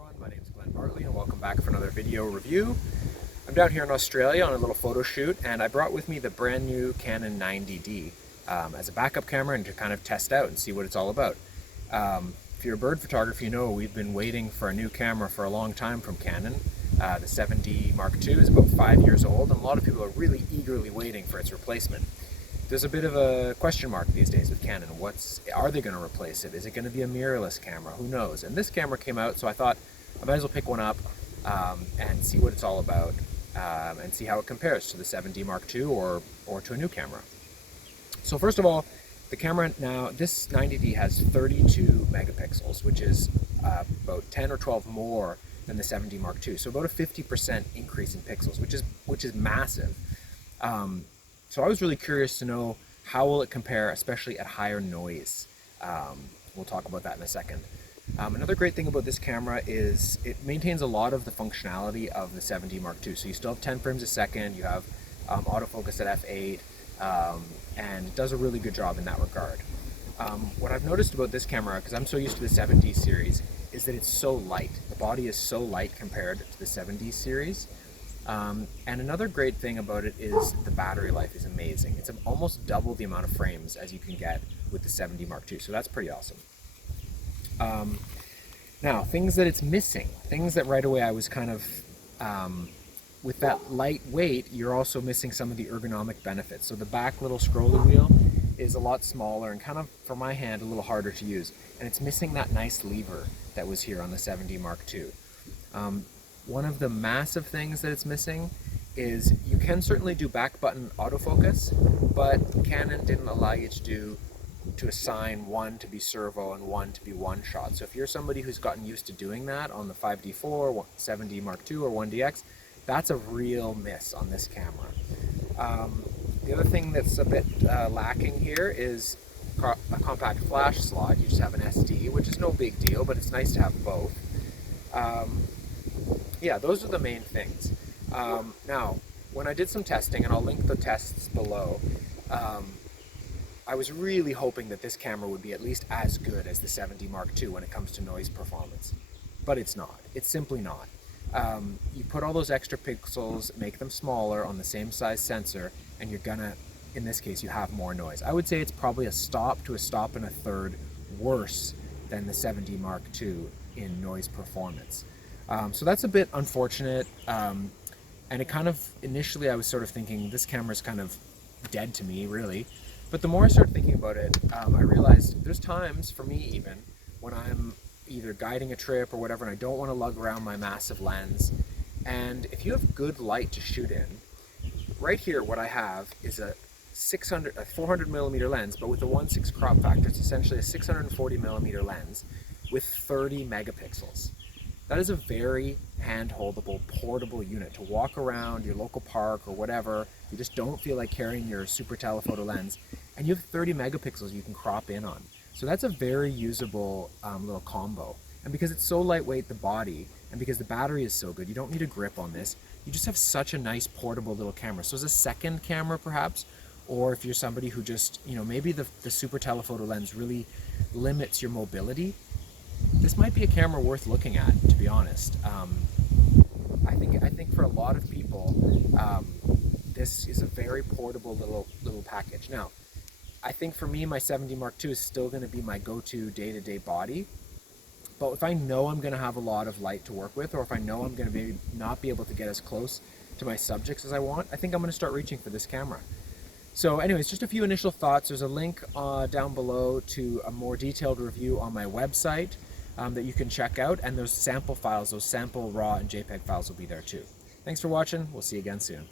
everyone, my name is Bartley and welcome back for another video review. I'm down here in Australia on a little photo shoot and I brought with me the brand new Canon 90D as a backup camera and to kind of test out and see what it's all about. If you're a bird photographer, you know we've been waiting for a new camera for a long time from Canon. The 7D Mark II is about 5 years old and a lot of people are really eagerly waiting for its replacement. There's a bit of a question mark these days with Canon. Are they going to replace it? Is it going to be a mirrorless camera? Who knows? And this camera came out, so I thought I might as well pick one up and see what it's all about and see how it compares to the 7D Mark II or to a new camera. So first of all, the camera now, this 90D has 32 megapixels, which is about 10 or 12 more than the 7D Mark II. So about a 50% increase in pixels, which is massive. So I was really curious to know how will it compare, especially at higher noise. We'll talk about that in a second. Another great thing about this camera is it maintains a lot of the functionality of the 7D Mark II. So you still have 10 frames a second, you have autofocus at f8, and it does a really good job in that regard. What I've noticed about this camera, because I'm so used to the 7D series, is that it's so light. The body is so light compared to the 7D series. And another great thing about it is the battery life is amazing. It's almost double the amount of frames as you can get with the 7D Mark II, so that's pretty awesome. Now, things that it's missing, things that right away I was kind of, with that light weight, you're also missing some of the ergonomic benefits. So the back little scroller wheel is a lot smaller and kind of, for my hand, a little harder to use. And it's missing that nice lever that was here on the 7D Mark II. One of the massive things that it's missing is you can certainly do back button autofocus, but Canon didn't allow you to assign one to be servo and one to be one shot. So if you're somebody who's gotten used to doing that on the 5D4, 7D Mark II, or 1DX, that's a real miss on this camera. The other thing that's a bit lacking here is a compact flash slot. You just have an SD, which is no big deal, but it's nice to have both. Yeah, those are the main things. Now, when I did some testing, and I'll link the tests below, I was really hoping that this camera would be at least as good as the 7D Mark II when it comes to noise performance. But it's not. It's simply not. You put all those extra pixels, make them smaller on the same size sensor, and you're gonna, in this case, you have more noise. I would say it's probably a stop to a stop and a third worse than the 7D Mark II in noise performance. So that's a bit unfortunate, and it kind of, initially I was sort of thinking this camera's kind of dead to me, really. But the more I started thinking about it, I realized there's times, for me even, when I'm either guiding a trip or whatever and I don't want to lug around my massive lens. And if you have good light to shoot in, right here what I have is a 400 millimeter lens, but with a 1.6 crop factor. It's essentially a 640 millimeter lens with 30 megapixels. That is a very hand-holdable, portable unit to walk around your local park or whatever. You just don't feel like carrying your super telephoto lens, and you have 30 megapixels you can crop in on. So that's a very usable little combo. And because it's so lightweight, the body, and because the battery is so good, you don't need a grip on this. You just have such a nice portable little camera. So as a second camera perhaps, or if you're somebody who just, maybe the super telephoto lens really limits your mobility, this might be a camera worth looking at, to be honest. I think for a lot of people, this is a very portable little package. Now, I think for me, my 7D Mark II is still going to be my go-to day-to-day body. But if I know I'm going to have a lot of light to work with, or if I know I'm going to not be able to get as close to my subjects as I want, I think I'm going to start reaching for this camera. So anyways, just a few initial thoughts. There's a link down below to a more detailed review on my website that you can check out, and those sample files, those sample RAW and JPEG files will be there too. Thanks for watching. We'll see you again soon.